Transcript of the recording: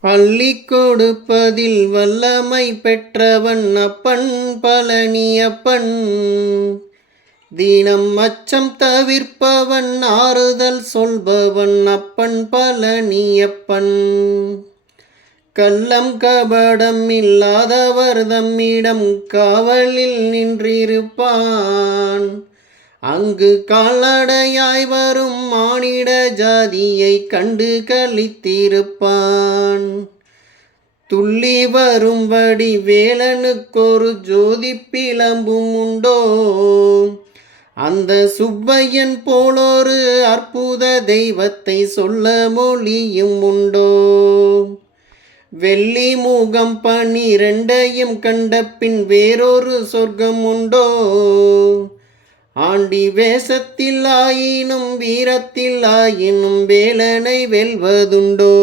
அள்ளி கொடுப்பதில் வல்லமை பெற்றவன் அப்பன் பழனியப்பன் தினம் அச்சம் தவிர்ப்பவன் ஆறுதல் சொல்பவன் அப்பன் பழனியப்பன் கள்ளம் கபடம் இல்லாதவர் தம்மிடம் காவலில் நின்றிருப்பான். அங்கு கல்லடையாய் வரும் மானிட ஜாதியை கண்டு கழித்திருப்பான். துள்ளி வரும்படி வேலனுக்கொரு ஜோதி பிளம்பும் உண்டோ? அந்த சுப்பையன் போலொரு அற்புத தெய்வத்தை சொல்ல மொழியும் உண்டோ? வெள்ளி மூகம் பனிரெண்டையும் கண்ட பின் வேறொரு சொர்க்கம் உண்டோ? ஆண்டி வேஷத்தில் ஆயினும் வீரத்தில் ஆயினும் வேலனை வெல்வதுண்டோ?